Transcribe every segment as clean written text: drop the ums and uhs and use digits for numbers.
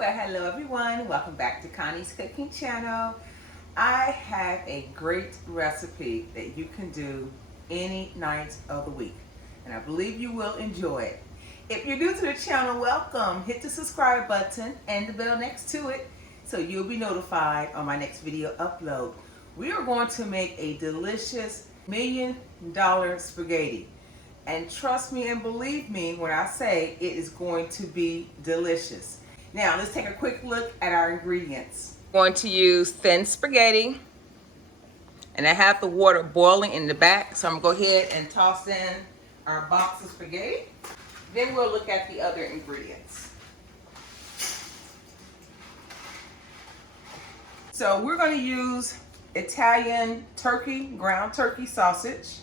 Well, hello everyone. Welcome back to Connie's Cooking Channel. I have a great recipe that you can do any night of the week, and I believe you will enjoy it. If you're new to the channel, welcome. Hit the subscribe button and the bell next to it so you'll be notified on my next video upload. We are going to make a delicious $1,000,000 spaghetti. And trust me and believe me when I say it is going to be delicious. Now let's take a quick look at our ingredients. I'm going to use thin spaghetti, and I have the water boiling in the back, so I'm going to go ahead and toss in our box of spaghetti. Then we'll look at the other ingredients. So we're going to use Italian turkey, ground turkey sausage.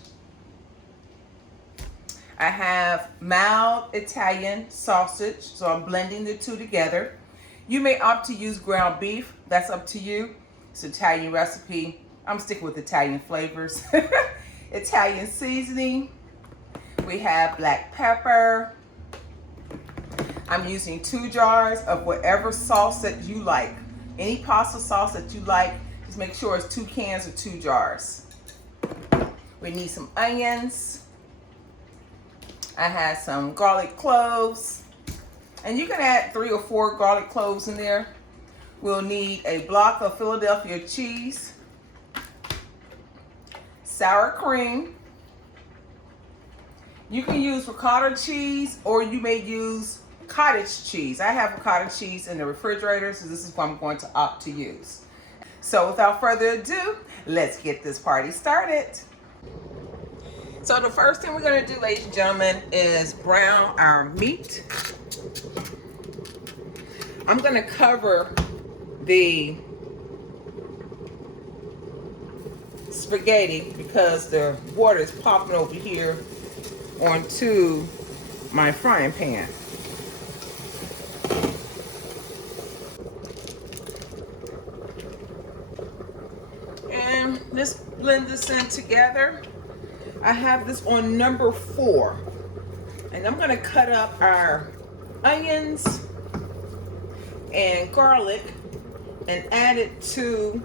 I have mild Italian sausage, so I'm blending the two together. You may opt to use ground beef. That's up to you. It's an Italian recipe. I'm sticking with Italian flavors. Italian seasoning. We have black pepper. I'm using 2 jars of whatever sauce that you like. Any pasta sauce that you like, just make sure it's 2 cans or 2 jars. We need some onions. I have some garlic cloves, and you can add 3 or 4 garlic cloves in there. We'll need a block of Philadelphia cheese, sour cream. You can use ricotta cheese, or you may use cottage cheese. I have cottage cheese in the refrigerator, so this is what I'm going to opt to use. So without further ado, let's get this party started. So the first thing we're going to do, ladies and gentlemen, is brown our meat. I'm going to cover the spaghetti because the water is popping over here onto my frying pan. And let's blend this in together. I have this on number 4, and I'm going to cut up our onions and garlic and add it to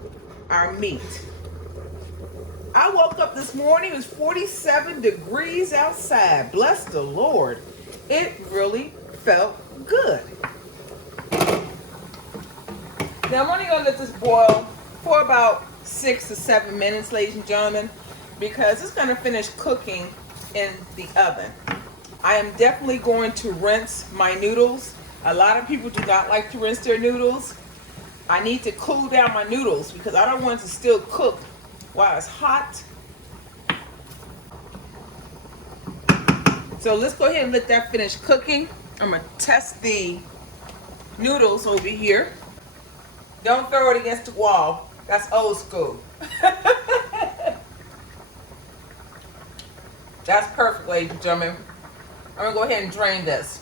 our meat. I woke up this morning, it was 47 degrees outside. Bless the Lord. It really felt good. Now I'm only going to let this boil for about 6 to 7 minutes, ladies and gentlemen, because it's going to finish cooking in the oven. I am definitely going to rinse my noodles. A lot of people do not like to rinse their noodles. I need to cool down my noodles because I don't want it to still cook while it's hot. So let's go ahead and let that finish cooking. I'm going to test the noodles over here. Don't throw it against the wall. That's old school. That's perfect, ladies and gentlemen. I'm gonna go ahead and drain this.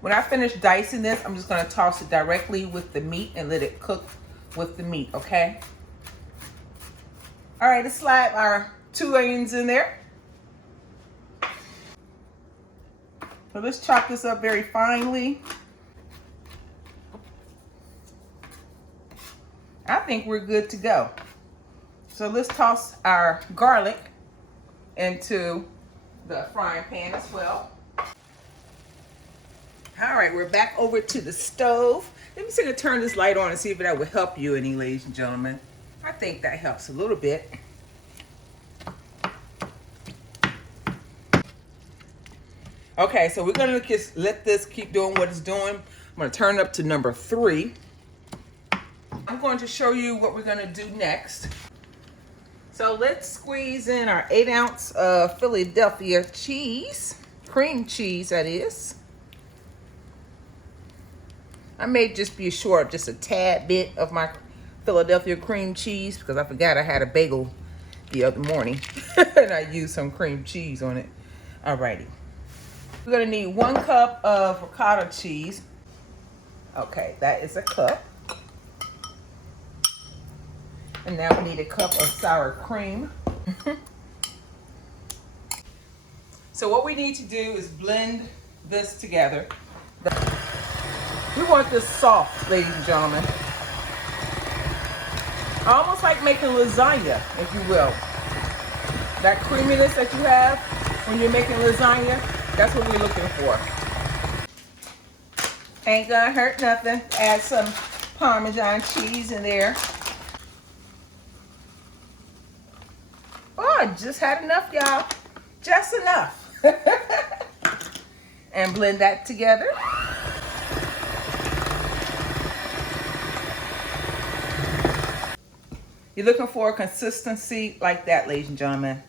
When I finish dicing this, I'm just gonna toss it directly with the meat and let it cook with the meat, okay? All right, let's slide our 2 onions in there. So let's chop this up very finely. I think we're good to go. So let's toss our garlic into the frying pan as well. All right, we're back over to the stove. Let me see if I can turn this light on and see if that will help you any, ladies and gentlemen. I think that helps a little bit. Okay, so we're gonna just let this keep doing what it's doing. I'm gonna turn it up to number 3. I'm going to show you what we're gonna do next. So let's squeeze in our 8 ounce of Philadelphia cheese, cream cheese that is. I may just be short of just a tad bit of my Philadelphia cream cheese because I forgot I had a bagel the other morning and I used some cream cheese on it. Alrighty. We're gonna need 1 cup of ricotta cheese. Okay, that is a cup. And now we need a cup of sour cream. So what we need to do is blend this together. We want this soft, ladies and gentlemen. Almost like making lasagna, if you will. That creaminess that you have when you're making lasagna, that's what we're looking for. Ain't gonna hurt nothing. Add some Parmesan cheese in there. Oh, I just had enough, y'all. Just enough. And blend that together. You're looking for a consistency like that, ladies and gentlemen.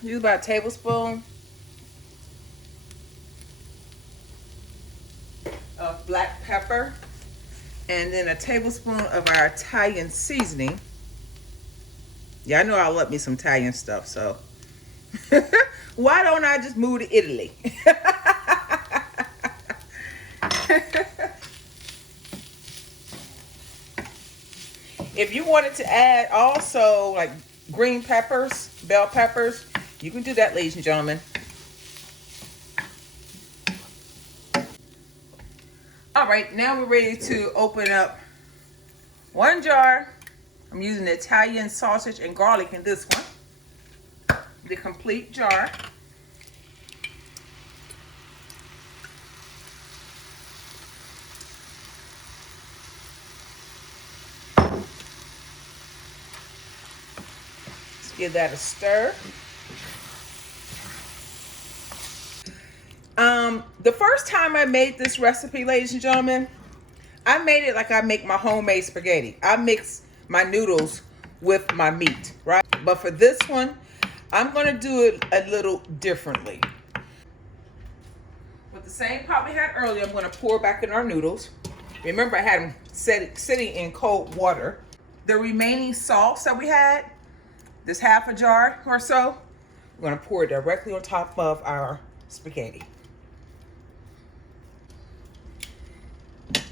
Use about a tablespoon of black pepper, and then a tablespoon of our Italian seasoning. Yeah, I know I love me some Italian stuff, so why don't I just move to Italy? If you wanted to add also like green peppers, bell peppers, you can do that, ladies and gentlemen. All right, now we're ready to open up one jar. I'm using the Italian sausage and garlic in this one, the complete jar. Let's give that a stir. The first time I made this recipe, ladies and gentlemen, I made it like I make my homemade spaghetti. I mix my noodles with my meat, right? But for this one, I'm gonna do it a little differently. With the same pot we had earlier, I'm gonna pour back in our noodles. Remember, I had them sitting in cold water. The remaining sauce that we had, this half a jar or so, we're gonna pour it directly on top of our spaghetti.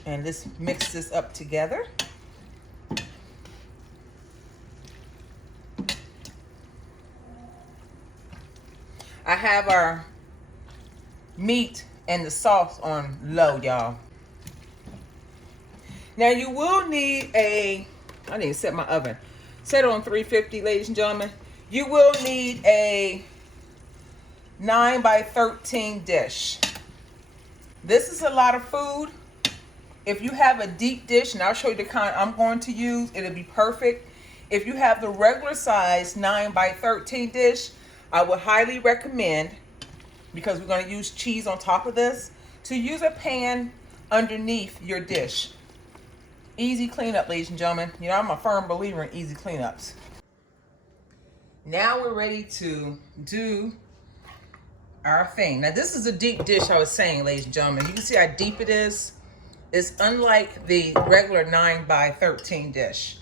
And let's mix this up together. I have our meat and the sauce on low, y'all. Now you will need I need to set my oven. Set it on 350, ladies and gentlemen. You will need a 9 by 13 dish. This is a lot of food. If you have a deep dish, and I'll show you the kind I'm going to use, it'll be perfect. If you have the regular size 9 by 13 dish, I would highly recommend, because we're going to use cheese on top of this, to use a pan underneath your dish. Easy cleanup, ladies and gentlemen. You know, I'm a firm believer in easy cleanups. Now we're ready to do our thing. Now this is a deep dish I was saying, ladies and gentlemen. You can see how deep it is. It's unlike the regular 9 by 13 dish.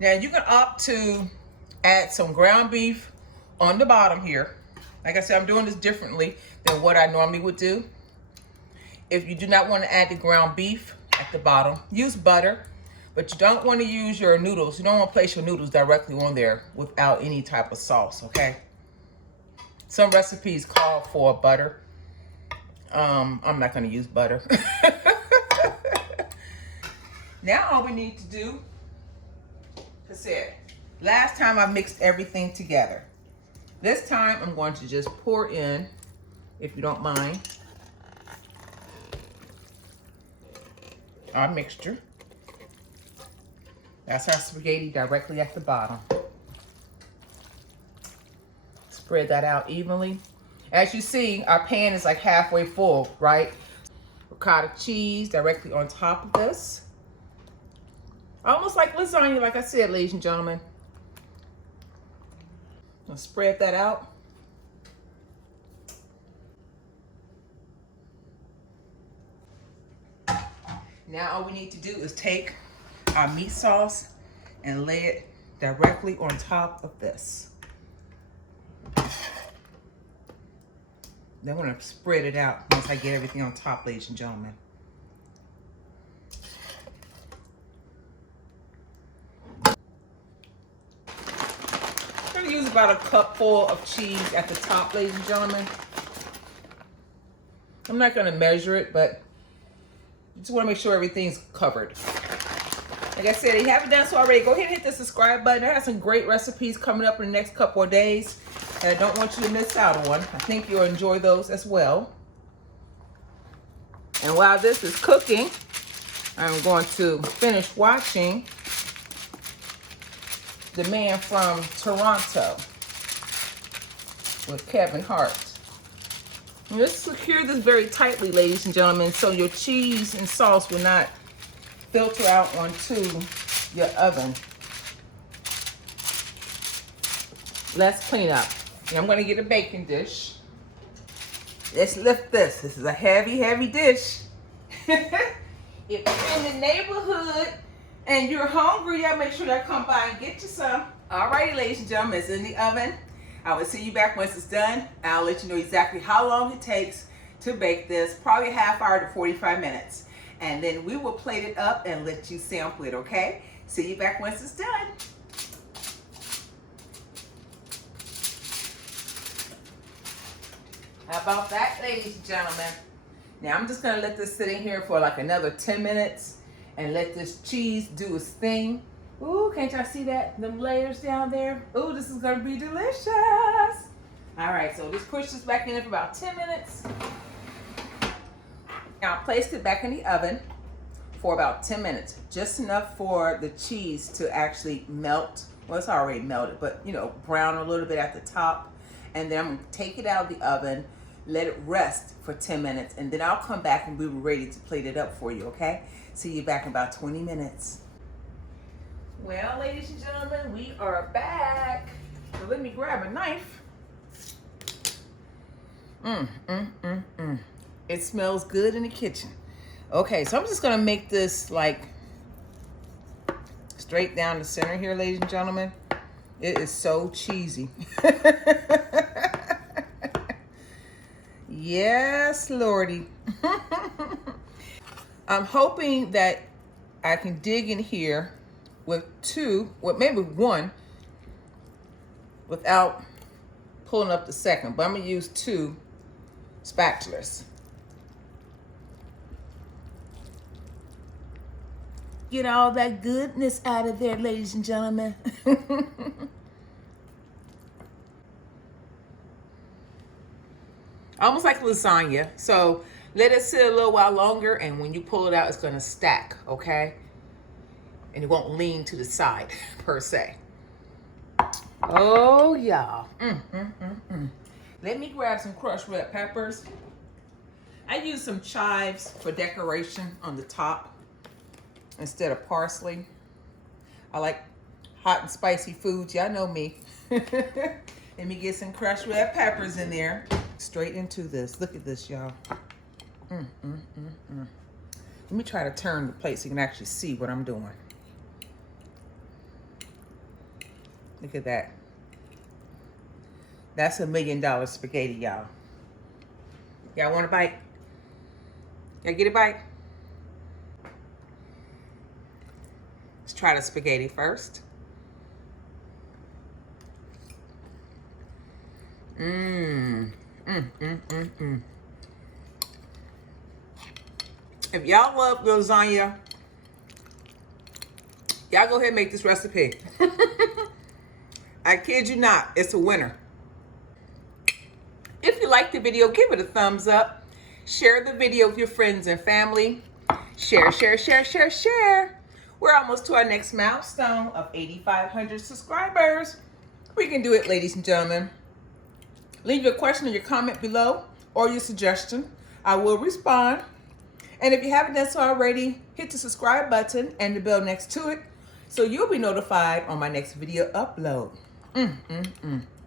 Now you can opt to add some ground beef on the bottom here. Like I said, I'm doing this differently than what I normally would do. If you do not want to add the ground beef at the bottom, use butter, but you don't want to use your noodles. You don't want to place your noodles directly on there without any type of sauce, okay? Some recipes call for butter. I'm not going to use butter. Now all we need to do, I said, last time I mixed everything together. This time I'm going to just pour in, if you don't mind, our mixture. That's our spaghetti directly at the bottom. Spread that out evenly. As you see, our pan is like halfway full, right? Ricotta cheese directly on top of this. Almost like lasagna, like I said, ladies and gentlemen. I'll spread that out. Now all we need to do is take our meat sauce and lay it directly on top of this. Then I'm gonna spread it out once I get everything on top, ladies and gentlemen. I'm gonna use about a cup full of cheese at the top, ladies and gentlemen. I'm not gonna measure it, but just wanna make sure everything's covered. Like I said, if you haven't done so already, go ahead and hit the subscribe button. I have some great recipes coming up in the next couple of days that I don't want you to miss out on. I think you'll enjoy those as well. And while this is cooking, I'm going to finish watching The Man from Toronto with Kevin Hart. And just secure this very tightly, ladies and gentlemen, so your cheese and sauce will not filter out onto your oven. Let's clean up. And I'm gonna get a baking dish. Let's lift this. This is a heavy, heavy dish. If you're in the neighborhood and you're hungry, y'all make sure that I come by and get you some. Alrighty, ladies and gentlemen, it's in the oven. I will see you back once it's done. I'll let you know exactly how long it takes to bake this, probably a half hour to 45 minutes. And then we will plate it up and let you sample it, okay? See you back once it's done. How about that, ladies and gentlemen? Now I'm just gonna let this sit in here for like another 10 minutes and let this cheese do its thing. Ooh, can't y'all see that? Them layers down there? Ooh, this is gonna be delicious. All right, so just push this back in for about 10 minutes. Now I placed it back in the oven for about 10 minutes, just enough for the cheese to actually melt. Well, it's already melted, but you know, brown a little bit at the top. And then I'm gonna take it out of the oven, let it rest for 10 minutes, and then I'll come back and we will ready to plate it up for you, okay? See you back in about 20 minutes. Well, ladies and gentlemen, we are back. So let me grab a knife. It smells good in the kitchen. Okay, so I'm just gonna make this like straight down the center here, ladies and gentlemen. It is so cheesy. Yes, Lordy. I'm hoping that I can dig in here with two, or maybe one, without pulling up the second, but I'm gonna use two spatulas. Get all that goodness out of there, ladies and gentlemen. Almost like lasagna. So let it sit a little while longer, and when you pull it out, it's gonna stack, okay? And it won't lean to the side, per se. Oh, y'all. Let me grab some crushed red peppers. I use some chives for decoration on the top instead of parsley. I like hot and spicy foods. Y'all know me. Let me get some crushed red peppers in there. Straight into this. Look at this, y'all. Let me try to turn the plate so you can actually see what I'm doing. Look at that. That's $1 million spaghetti, y'all. Y'all want a bite? Y'all get a bite? Let's try the spaghetti first. If y'all love lasagna, y'all go ahead and make this recipe. I kid you not, it's a winner. If you liked the video, give it a thumbs up. Share the video with your friends and family. Share, share, share, share, share. We're almost to our next milestone of 8,500 subscribers. We can do it, ladies and gentlemen. Leave your question or your comment below, or your suggestion. I will respond. And if you haven't done so already, hit the subscribe button and the bell next to it so you'll be notified on my next video upload.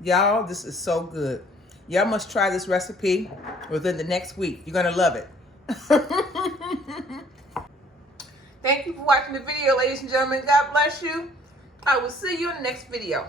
Y'all, this is so good. Y'all must try this recipe within the next week. You're gonna love it. Thank you for watching the video, ladies and gentlemen. God bless you. I will see you in the next video.